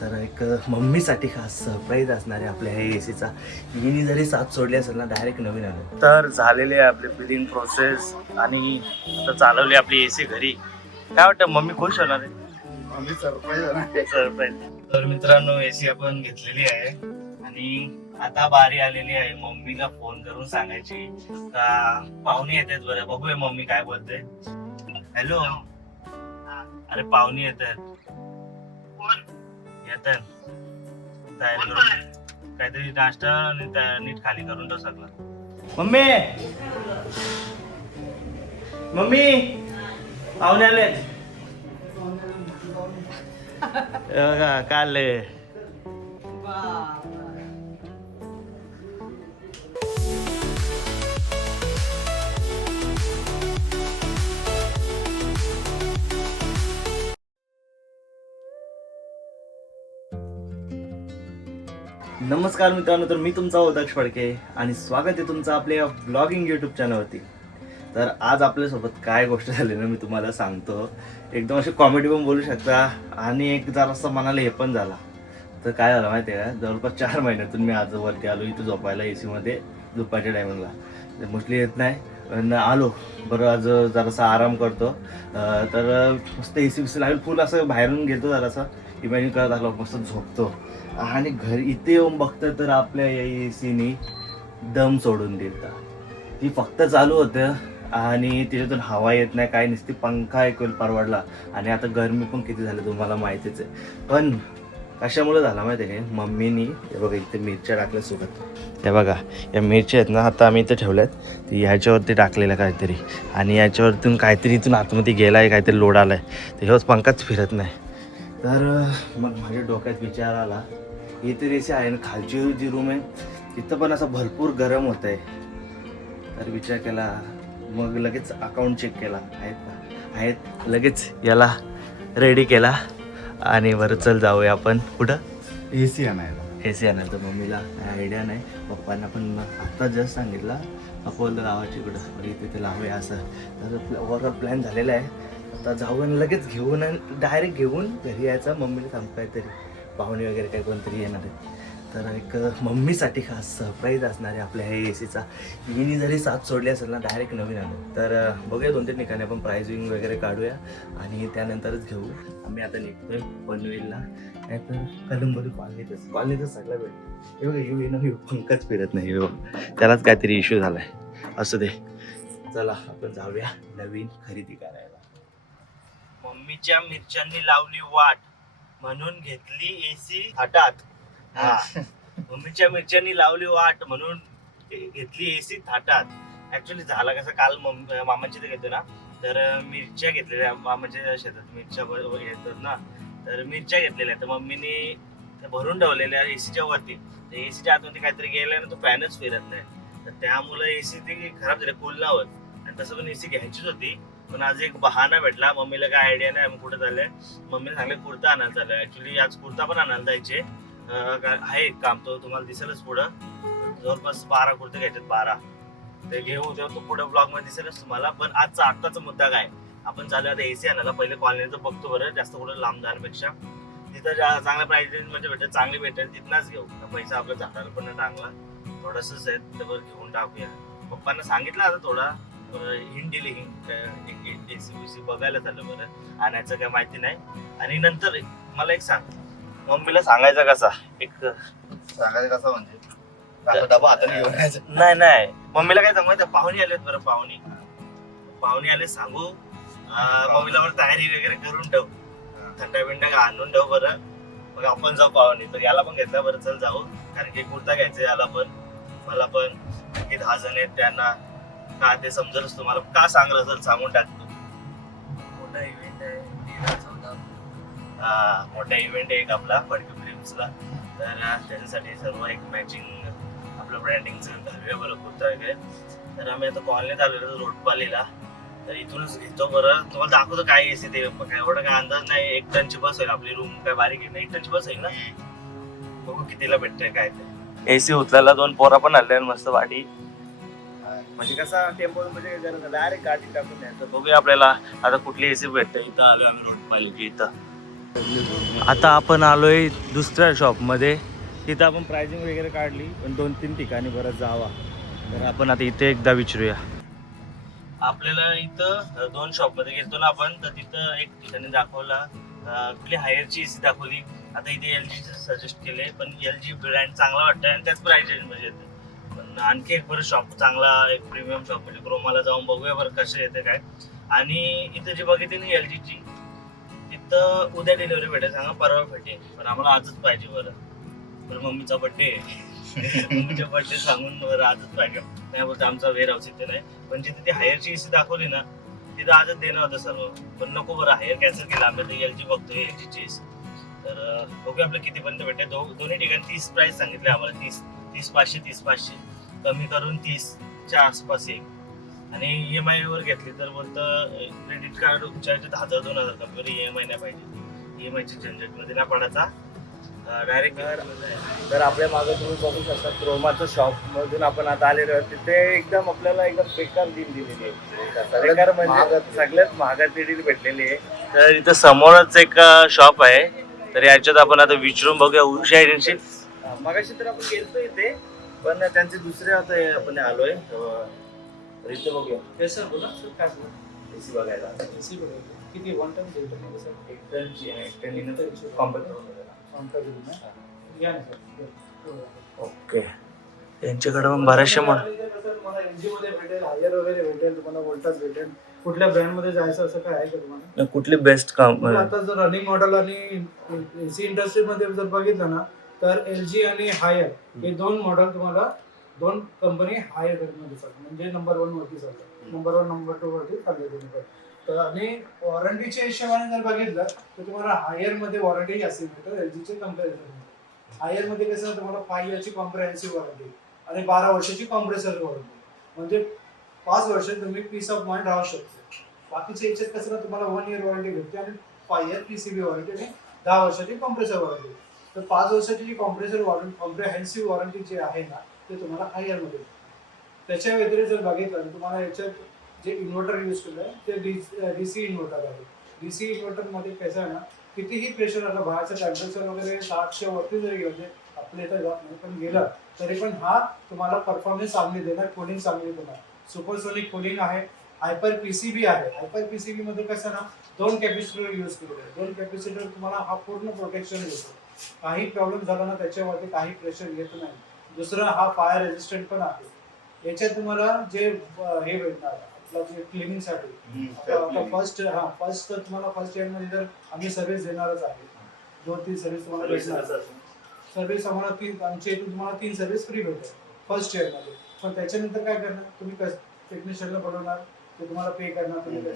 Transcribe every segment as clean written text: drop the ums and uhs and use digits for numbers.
तर एक मम्मीसाठी खास सरप्राईज असणार आहे आपल्या ह्या एसीचा. हिने जरी साथ सोडली असेल ना, डायरेक्ट नवीन आलं. तर झालेली आहे आपली फिलिंग प्रोसेस आणि आता चालवली आपली एसी घरी. काय वाटतं, मम्मी खुश होणार आहे? आम्ही सरप्राईज सरप्राईज. तर मित्रांनो, एसी आपण घेतलेली आहे आणि आता बारी आलेली आहे मम्मीला फोन करून सांगायची का पाहुणे येतात. बरं, बघूया मम्मी काय बोलते. हॅलो, अरे पाहुणे येतात. येतात तयारी करून काहीतरी नाश्ता आणि नीट खाली करून ठेव सगळं. मम्मी, मम्मी, पाहुणे आले बघा काल. नमस्कार मित्रांनो, तर मी तुमचा दक्ष फडके आणि स्वागत आहे तुमचं आपल्या ब्लॉगिंग यूट्यूब चॅनलवरती. तर आज आपल्यासोबत काय गोष्ट झाली ना, मी तुम्हाला सांगतो. एकदम अशी कॉमेडी पण बोलू शकता आणि एक जरासं मनाला हे पण झाला. तर काय झालं माहिती आहे का, जवळपास 4 महिन्यातून मी आज वरती आलो इथं झोपायला एसीमध्ये दुपारच्या टायमिंगला. मोस्टली येत नाही पण आलो. बरं, आज जरासा आराम करतो. तर मस्त एसी बिसी लागेल फुल, असं बाहेरून घेतो जरासा इमॅजिन करत आलो, मस्त झोपतो आणि घरी इथे येऊन बघतं तर आपल्या या एसीने दम सोडून दिला. ती फक्त चालू होतं आणि त्याच्यातून हवा येत नाही, काय नसती, पंखा ऐकून परवडला. आणि आता गरमी पण किती झाली तुम्हाला माहितीच आहे. पण कशामुळे झाला माहिती आहे का, मम्मीनी हे बघा इथे मिरच्या टाकल्या सोबत. ते बघा या मिरच्या आहेत ना, आता आम्ही इथे ठेवल्यात. ती ह्याच्यावरती टाकलेलं काहीतरी आणि याच्यावरतून काहीतरी इथून आतमध्ये गेला आहे, काहीतरी लोड आला आहे. तर हेच पंखाच फिरत नाही. तर मग माझ्या डोक्यात विचार आला, ही तर एसी आहे ना, खालची जी रूम आहे तिथं पण असं भरपूर गरम होत आहे. तर विचार केला, मग लगेच अकाउंट चेक केला, आहेत का आहेत, लगेच याला रेडी केला आणि बरं चल जाऊया आपण कुठं एसी आणायला. एसी आणायला. तर मम्मीला काय आयडिया नाही, पप्पांना पण आत्ता जस्ट सांगितलं अकोला गावाची कुठं बरं तिथे लावूया असं. तर ओव्हरऑल प्लॅन झालेला आहे. आता जाऊ आणि लगेच घेऊन आणि डायरेक्ट घेऊन घरी यायचं. मम्मीला सांगतो काहीतरी पाहुणे वगैरे काही कोणतरी येणार आहे. तर एक मम्मीसाठी खास सरप्राईज असणार आहे आपल्या ह्या एसीचा. हिने जरी साथ सोडली असेल ना, डायरेक्ट नवीन आलं. तर बघूया 2-3 ठिकाणी आपण प्राइसिंग वगैरे काढूया आणि त्यानंतरच घेऊ. आम्ही आता निघतोय पनवेलला, काय तर कलंबरी कॉलनीतच सगळं भेटतं. हे बघा येऊ पंकच फिरत नाही, हो त्यालाच काहीतरी इश्यू झालाय. असू दे, चला आपण जाऊया नवीन खरेदी करायला. मम्मीच्या मिरच्यांनी लावली वाट म्हणून घेतली एसी थाटात. मम्मीच्या मिरच्यांनी लावली वाट म्हणून घेतली एसी थाटात. ऍक्च्युली झाला कसं, काल मामाच्या इथे घेतो ना, तर मिरच्या घेतलेल्या मामाच्या शेतात मिरच्या येतात ना, तर मिरच्या घेतलेल्या. तर मम्मीने भरून ठेवलेल्या एसीच्या वरती. एसीच्या आतमध्ये काहीतरी गेलं ना, तो फॅनच फिरत नाही. तर त्यामुळे एसी ती खराब झाली, कूल नाही होत. आणि तसं पण एसी घ्यायचीच होती, पण आज एक बहाणा भेटला. मम्मीला काय आयडिया नाही, मग कुठे चाललंय, मम्मीने सांगितलं कुर्ता आणायला चाललंय. ऍक्च्युली आज कुर्ता पण आणायला जायचे. आहे एक काम, तो तुम्हाला दिसेलच पुढं. जवळपास 12 कुर्ते घ्यायचे, 12 ते घेऊ तेव्हा तो पुढे ब्लॉग मध्ये दिसेलच तुम्हाला. पण आत्ताचा मुद्दा काय, आपण चालू आता एसी आणायला. पहिले कॉलनीचं बघतो बरं, जास्त कुठं लांब जाण्यापेक्षा तिथं चांगल्या प्राइस रेंज मध्ये भेटेल, चांगली भेटेल तिथनच घेऊ. पैसा आपला झाडाला पण चांगला थोडंसंच आहे, तर बरं घेऊन टाकूया. पप्पांना सांगितलं आता थोडा हिंट दिली, हिंट एसी बीसी बघायला चाललं. बरं आणायचं काय माहिती नाही. आणि नंतर मला एक सांग, मम्मीला सांगायचा कसा, एक सांगायचं कसं म्हणजे डबा हाताने घेऊन यायचं. नाही मम्मीला काय सांगू, पाहुणे आलेत. बरं पाहुणे आले सांगू, मम्मीला बरं तयारी वगैरे करून ठेव, थंडा बिंडा आणून ठेव. बरं मग आपण जाऊ पाहुणे. तर याला पण घेतला, बरं चल जाऊ, कारण की कुर्ता घ्यायचा याला पण मला पण. की 10 जण आहेत त्यांना का ते समजलंच तुम्हाला, का सांगलं असेल सांगून टाकतो. मोठा इव्हेंट आहे, मोठा इव्हेंट आहे एक आपला फडके फिल्म्सला. तर त्याच्यासाठी सर्व एक मॅचिंग आपलं ब्रँडिंगचं घालूया बरं कुर्ता वगैरे. तर आम्ही आता कॉलनीत आलेलो रोडपालीला, तर इथूनच घेतो. बरं तुम्हाला दाखवतो काय एसी ते, काय एवढा काय अंदाज नाही. 1 टनची बस होईल आपली, रूम काय बारीक आहे ना, 1 टनची बस होईल ना. बघू कितीला भेटतंय काय ते. एसी उचलायला 2 पोरा पण आले मस्त वाटी, म्हणजे कसा टेम्पो म्हणजे डायरेक्ट गाडी टाकून द्यायचं. बघूया आपल्याला आता कुठली एसी भेटते. इथं आलो आम्ही रोडपालीची इथं. आता आपण आलोय दुसऱ्या शॉपमध्ये. तिथं आपण प्राइसिंग वगैरे काढली, पण 2-3 ठिकाणी परत जावा. तर आपण आता इथे एकदा विचारूया. आपल्याला इथं 2 शॉपमध्ये गेलतो ना आपण, तर तिथं एक ठिकाणी दाखवला कुठली हायरची एसी दाखवली. आता इथे LG सजेस्ट केले, पण LG ब्रँड चांगला वाटतं आणि त्याच प्राइस रेंजमध्ये येते. पण आणखी एक बरं शॉप चांगला, एक प्रीमियम शॉप म्हणजे क्रोमाला जाऊन बघूया बरं कसं येते काय. आणि इथे जी बघितली ना LGची, तिथं उद्या डिलिव्हरी भेटेल, सांगा परवा भेटेल, पण आम्हाला आजच पाहिजे बरं. तर मम्मीचा बड्डे मम्मीचा बड्डे सांगून बरं आजच पाहिजे. नाही बोलतो आमचा वेअर हाऊस इथे नाही, पण जिथे ती हायरची एसी दाखवली ना तिथं आजच देणं होतं सर्व. पण नको बरं, हायर कॅन्सल केलं आम्ही. तर LG बघतोय, LGची एसी. तर बघूया आपलं कितीपर्यंत भेटते. दोन्ही ठिकाणी 30 प्राइस सांगितले आम्हाला. 30-500 30-500 कमी करून 30च्या आसपास येईल. आणि EMI वर घेतली तर बोलतं क्रेडिट कार्ड चार्ज 1000-2000 कमी. EMI नाही पाहिजे, EMI ची झंझटमध्ये नाही पडायचा, डायरेक्ट. तर आपल्या मागे तुम्ही बघू शकता क्रोमाचं शॉपमधून आपण आता आलेलो आहोत. तिथे एकदम आपल्याला एकदम बेकार डील दिलेली आहे. बेकार म्हणजे सगळ्यात महागातली डील भेटलेली आहे. तर इथं समोरच एक शॉप आहे. तर याच्यात आपण आता विचारून बघूया उषा एजन्सी. मगाशी तर आपण गेलतो इथे, पण त्यांचे दुसरे आता आपण आलोय. तर इथे बघूया. ते सर बोला काय एसी बघायला. एसी बघायला किती 1 टन 2 टन मध्ये सर? 1 टनची आहे. 1 टन इनर कॉम्पॅक्ट. या ना सर. ओके. यांच्याकडे पण बऱ्याचशा तुम्हाला LG मध्ये भेटेल, हायर वगैरे भेटेल, तुम्हाला वोल्टास भेटेल. कुठल्या ब्रँड मध्ये जायचं असं काय आहे का तुम्हाला? कुठली बेस्ट काम आता जर रनिंग मॉडेल आणि एसी इंडस्ट्री मध्ये जर बघितलं ना, तर LG आणि हायर हे 2 मॉडेल तुम्हाला 2 कंपनी हायर मध्ये चालतात, म्हणजे नंबर 1 वरती चालतात. नंबर 1 नंबर 2 वरती चालले दोन्ही. तर आणि वॉरंटीच्या हिशोबाने जर बघितलं तर तुम्हाला हायर मध्ये वॉरंटी जास्त मिळतं LGचे कंपॅरिझन. हायर मध्ये कसं तुम्हाला 5 इयरची कॉम्प्रिहेन्सिव्ह वॉरंटी आणि 12 वर्षाची कॉम्प्रेसर वॉरंटी, म्हणजे 5 वर्ष तुम्ही पीस ऑफ माइंड राहू शकतो. बाकीच्या याच्यात कसं तुम्हाला 1 इयर वॉरंटी भेटते आणि 5 इयर PCB वॉरंटी आणि 10 वर्षाची कॉम्प्रेसर वॉरंटी. तर 5 वर्षाची जी कॉम्प्रेसर वॉरंटी कॉम्प्रिहेन्सिव्ह वॉरंटी जी आहे ना, ते तुम्हाला हायर मध्ये. त्याच्या व्यतिरिक्त जर बघितलं तर तुम्हाला याच्यात जे इन्व्हर्टर यूज केलं आहे ते DC इन्व्हर्टर आहे. DC इन्व्हर्टर मध्ये कसं आहे ना, कितीही प्रेशर आलं, बाहेरचं टेम्परेचर वगैरे 60च्या वरती जरी गेलं, आपल्या इथं जात नाही पण गेलं तरी पण हा तुम्हाला परफॉर्मन्स चांगली देणार, कूलिंग चांगली देणार. सुपरसोनिक कूलिंग आहे. हायपर PCB आहे. हायपर PCB मध्ये कसं ना 2 कॅपॅसिटर यूज केलेले आहे. 2 कॅपॅसिटर तुम्हाला हा पूर्ण प्रोटेक्शन देतो. काही प्रॉब्लेम झाला ना त्याच्यावरती काही प्रेशर येत नाही. दुसरं हा फायर रेजिस्टंट पण आहे. याच्यात तुम्हाला जे हे भेटणार आपलं जे क्लिनिंग साठी फर्स्ट तर तुम्हाला फर्स्ट इयर मध्ये तर आम्ही सर्व्हिस देणारच आहे. 2-3 सर्व्हिस तुम्हाला भेटणार. सर्व्हिस आम्हाला आमच्या इथून तुम्हाला 3 सर्व्हिस फ्री भेटेल फर्स्ट इयर मध्ये. पण त्याच्यानंतर काय करणार तुम्ही, टेक्निशियनला बोलवणार, ते तुम्हाला पे करणार तुम्ही.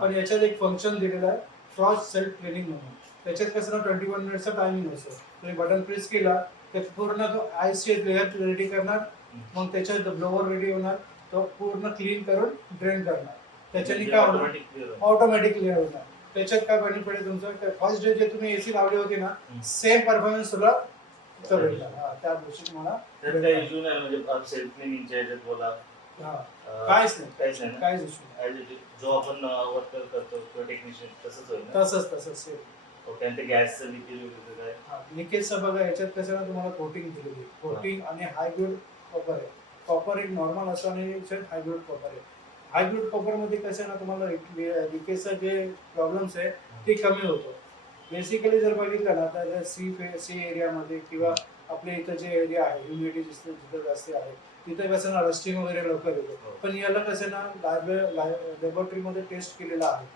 पण याच्यात एक फंक्शन दिलेलं आहे क्रॉस सेल्फ क्लिनिंग म्हणून. त्याच्यात कसं 21 मिनिटचा टायमिंग असतो. तुम्ही बटन प्रेस केला तर पूर्ण तो आईसचे लेअर रेडी करणार, मग त्याच्यात ब्लोअर रेडी होणार, तो पूर्ण क्लीन करून ड्रेन करणार. त्याच्याने काय होणार, ऑटोमॅटिक क्लिअर होणार. त्याच्यात काय बेनिफिट आहे तुमचं, फर्स्ट डे जे तुम्ही AC लावली होती ना, सेम परफॉर्मन्स तुला भेटणार. त्या गोष्टी तुम्हाला सेल्फ क्लिनिंगच्या ह्याच्यात बोला काहीच नाही, काहीच इश्यू नाही. जो आपण वर्क करतो किंवा टेक्निशियन तसंच होईल ना? तसंच सेम. ओके. आणि ते गॅसचं लिकेज वगैरे काय? लिकेजचं बघा, याच्यात कसं ना तुम्हाला कोटिंग दिलेली आहे. कोटिंग आणि हायब्रिड कॉपर आहे. कॉपर एक नॉर्मल असतो आणि हायब्रिड कॉपर आहे. हायब्रिड कॉपर मध्ये कसं ना तुम्हाला लिकेजचा जे प्रॉब्लेम्स आहे ते कमी होतो. बेसिकली जर बघितलं ना तर सी एरियामध्ये किंवा आपल्या इथं जे एरिया आहे ह्युमिडिटी जिथं जास्त आहे तिथे कसं ना रस्टिंग वगैरे लवकर येतो. पण याला कसं ना लॅबोरेटरीमध्ये टेस्ट केलेलं आहे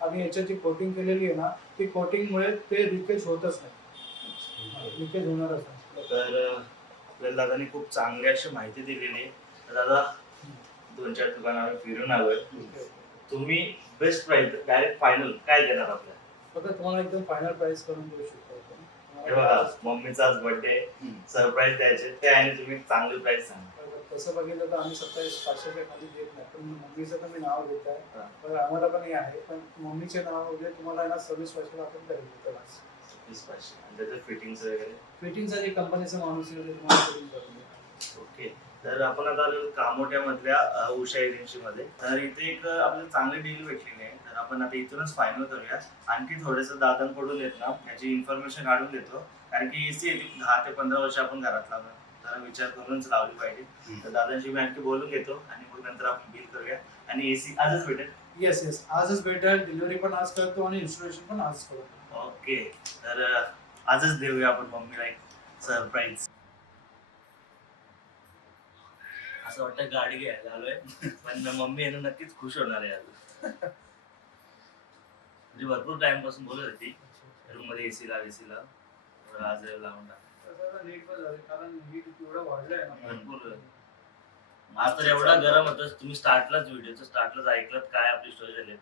आणि याच्यात जी कोटिंग केलेली आहे ना, ती कोटिंगमुळे ते लिकेज होतच नाही, लिकेज होणारच नाही. तर आपल्याला दादानी खूप चांगली अशी माहिती दिलेली आहे. दादा 2-4 दुकानं आम्ही फिरून आलोय. तुम्ही बेस्ट प्राइस डायरेक्ट फायनल काय देणार आपल्याला? फक्त तुम्हाला एकदम फायनल प्राइस करून देऊ शकतो. हे बघा, मम्मीचा आज बर्थडे, सरप्राईज द्यायचे ते आणि तुम्ही चांगली प्राइस सांगा. तसं बघितलं तर आम्ही 27,500च्या खाली देत नाही, पण मम्मीचं तर मी नाव घेत आहे. पण आम्हाला पण हे आहे, पण मम्मीचे नाव वगैरे तुम्हाला ना 26,500 आपण करेल. 26,500 आणि त्याचं फिटिंगचं वगैरे फिटिंगचा जे कंपनीचा माणूस आहे तुम्हाला करून देतो. ओके, तर आपण आता आलो कामोठ्यामधल्या उषा एजन्सीमध्ये. तर इथे एक आपल्याला चांगली डील भेटलेली आहे. तर आपण आता इथूनच फायनल करूया. आणखी थोडंसं दादांकडून येत ना याची इन्फॉर्मेशन काढून देतो. कारण की एसी 10 ते 15 वर्ष आपण घरात लावणार, जरा विचार करूनच लावली पाहिजे. तर दादांशी मी आणखी बोलून घेतो आणि मग नंतर आपण बिल करूया. आणि एसी आजच भेटेल. येस आजच भेटेल. डिलिव्हरी पण आज करतो आणि इन्स्टॉलेशन पण आज करतो. ओके, तर आजच देऊया आपण मम्मीला एक सरप्राईज. असं वाटतं गाडी घ्यायला आलोय, पण मम्मी आहे ना नक्कीच खुश होणार आहे आज. म्हणजे भरपूर टाइम पासून बोलत होती रूम मध्ये एसी लाव एसी लाव, तर आज लावून टाक. नीट पण झाले कारण हीट एवढं वाढलंय ना भरपूर. आज तर एवढा गरम होतं, तुम्ही व्हिडिओचं स्टार्टलाच ऐकलं काय आपली स्टोरी झाली.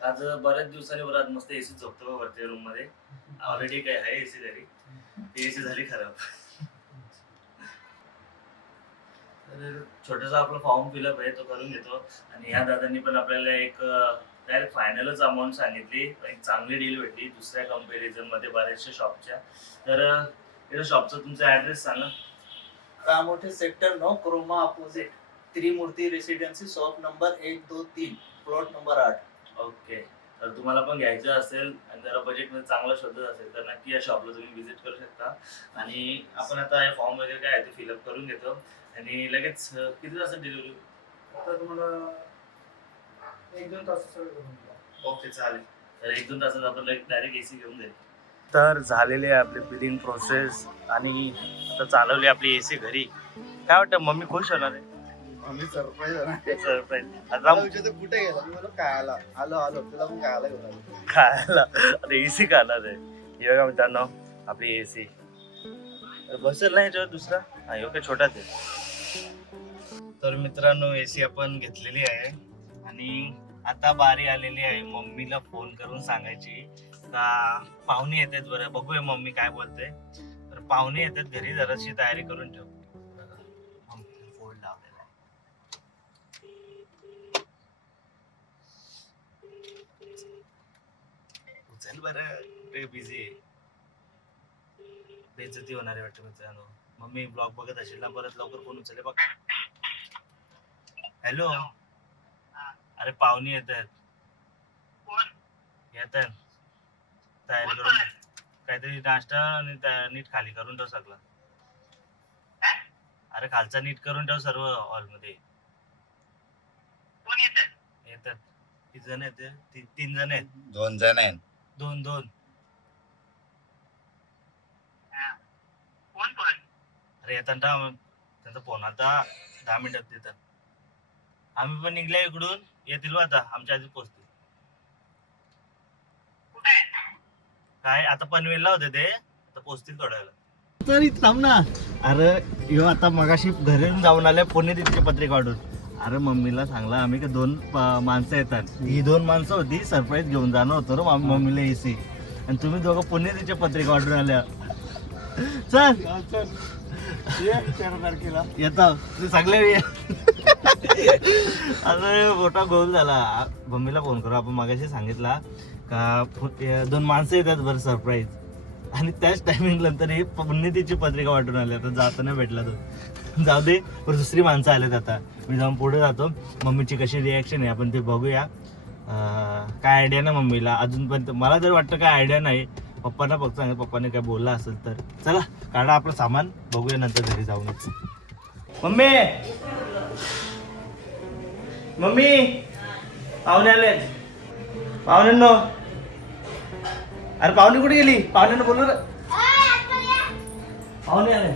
आज बऱ्याच दिवसांनी बरं मस्त एसी झोपतो वरती रूम मध्ये. ऑलरेडी काय आहे एसी घरी, ती एसी झाली खराब. तर छोटासा आपला फॉर्म फिलअप आहे तो करून घेतो. आणि ह्या दादांनी पण आपल्याला एक डायरेक्ट फायनलच अमाऊंट सांगितली. एक चांगली डील भेटली दुसऱ्या कंपॅरिझन मध्ये बऱ्याचशा शॉपच्या. तर या शॉपचा तुमचा ऍड्रेस सांगा. Kamothe sector 9 Croma opposite Trimurti residency shop number 123 plot number 8. Okay, तर तुम्हाला पण घ्यायचं असेल आणि जरा बजेटमध्ये चांगलं शोधत असेल तर नक्की या शॉपला तुम्ही व्हिजिट करू शकता. आणि आपण आता हे फॉर्म वगैरे काय आहे ते फिलअप करून घेतो आणि लगेच किती वाजता डिलिव्हरी? आता तुम्हाला 1-2 तास सगळं करून द्या. ओके चालेल. तर 1-2 तासात आपण डायरेक्ट एसी घेऊन जाईल. तर झालेली आहे आपली बिलिंग प्रोसेस आणि आता चालवली आपली एसी घरी. काय वाटतं मम्मी खुश होणार आहे? आम्ही सरप्राईज सरप्राईज. आता कुठे गेला मी बोललो काय आला आलो तुला पण काय आला घेऊन आलो. खायला आता एसी खाणार आहे. हे बघा मित्रांनो आपली एसी. बसेल ना याच्यावर दुसरा? हा ह्यो काय छोटाच आहे. तर मित्रांनो एसी आपण घेतलेली आहे आणि आता बारी आलेली आहे मम्मीला फोन करून सांगायची का पाहुणे येतात. बरं बघूया मम्मी काय बोलते. तर पाहुणे येतात घरी, जराशी तयारी करून ठेव. मम्मीला फोन लावलेला आहे. उचल बरं, कुठे बिझी आहे. बेइज्जती होणार आहे वाटतं मित्रांनो. मम्मी ब्लॉग बघत असेल ना, परत लवकर फोन उचलले बघ. हॅलो, अरे पाहुणे येतात. येतात, तयारी करून काहीतरी नाश्ता आणि नीट खाली करून ठेव सगळं. अरे खालचा नीट करून ठेव सर्व हॉलमध्ये. येतात. किती जण येते? 3 जण आहेत. 2 जण आहेत. 2 अरे येतात ना, त्यांचा फोन आता 10 मिनिटात येतात. आम्ही पण निघल्या इकडून, येतील बा आता आमच्या आधी पोहोचतील. काय आता पनवेलला होते ते, आता पोहोचतील थोड्या वेळेला. तरी थांब ना. अरे यो आता मगाशी घरून जाऊन आले पुण्यतिथीची पत्रिका काढून. अरे मम्मीला सांगला आम्ही का 2 माणसं येतात. ही 2 माणसं होती, सरप्राईज घेऊन जाणं होतं रे मम्मीला एसी. आणि तुम्ही दोघं पुण्यतिथीची पत्रिका काढून आल्या. चल 13 तारखेला येतो तू सगळे. अरे मोठा गोल झाला. मम्मीला फोन करू आपण मगाशी सांगितला का 2 माणसं येतात बरं सरप्राईज. आणि त्याच टायमिंग नंतर ही पुण्यतिथीची पत्रिका वाटून आली. आता जाताना भेटला तो. जाऊ दे, पण दुसरी माणसं आलेत. आता मी जाऊन पुढे जातो. मम्मीची कशी रिॲक्शन आहे आपण ते बघूया. काय आयडिया ना मम्मीला अजून पण. मला जर वाटतं काय आयडिया नाही. पप्पांना फक्त सांगा, पप्पाने काय बोलला असेल तर. चला काढा आपलं सामान, बघूया नंतर घरी जाऊनच. मम्मी मम्मी पाहुणे आले. पाहुण्यांनो, अरे पाहुणे कुठे गेली? पाहुण्यांना बोलू रे. पाहुणे आले.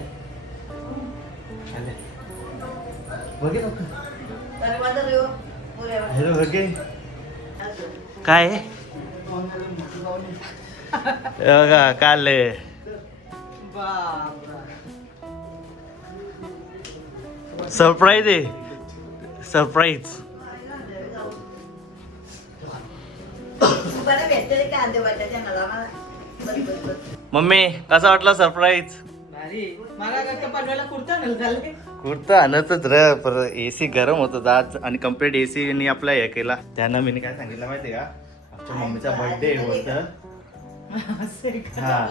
हॅलो बघे काय बघा काल सरप्राईज आहे. सरप्राईज. मम्मी कसा वाटला सरप्राईज? कुर्ता आणतच रे, पर एसी गरम होत होता आज आणि कम्प्लीट एसी नी आपला हे केला. त्यानं मी काय सांगितलं माहितीये का, आमच्या मम्मीचा बर्थडे होत हा,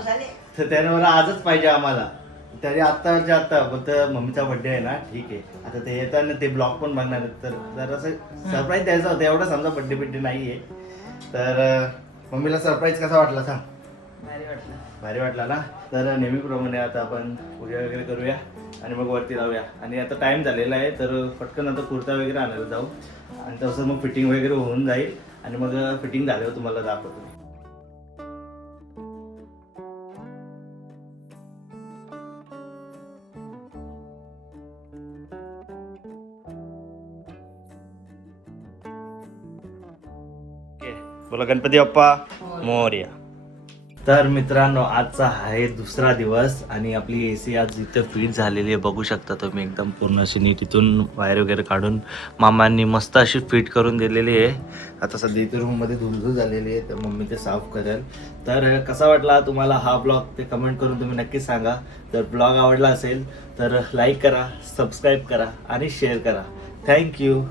तर त्यानं मला आजच पाहिजे आम्हाला. तरी आता फक्त मम्मीचा बर्थडे आहे ना, ठीक आहे. आता ते येताना ते ब्लॉग पण बघणार आहेत, तर जरासं सरप्राईज द्यायचं होतं. एवढं समजा बर्थडे नाही आहे. तर मम्मीला सरप्राईज कसा वाटला सांग? भारी वाटला ना. तर नेहमीप्रमाणे आता आपण पूजा वगैरे करूया आणि मग वरती जाऊया. आणि आता टाइम झालेला आहे, तर पटकन आता कुर्ता वगैरे आणायला जाऊ आणि तसं मग फिटिंग वगैरे होऊन जाईल आणि मग फिटिंग झाल्यावर तुम्हाला दाखवतो. बोला गणपती बाप्पा मोरया. तर मित्रांनो, आजचा आहे दुसरा दिवस आणि आपली AC आज इथं फिट झालेली आहे. बघू शकता तुम्ही, एकदम पूर्ण अशी नीट इथून वायर वगैरे काढून मामांनी मस्त अशी फिट करून दिलेली आहे. आता सध्या इथं रूममध्ये धुलधूल झालेली आहे, तर मम्मी ते साफ करेल. तर कसा वाटला तुम्हाला हा ब्लॉग ते कमेंट करून तुम्ही नक्कीच सांगा. जर ब्लॉग आवडला असेल तर लाईक करा, सबस्क्राईब करा आणि शेअर करा. थँक्यू.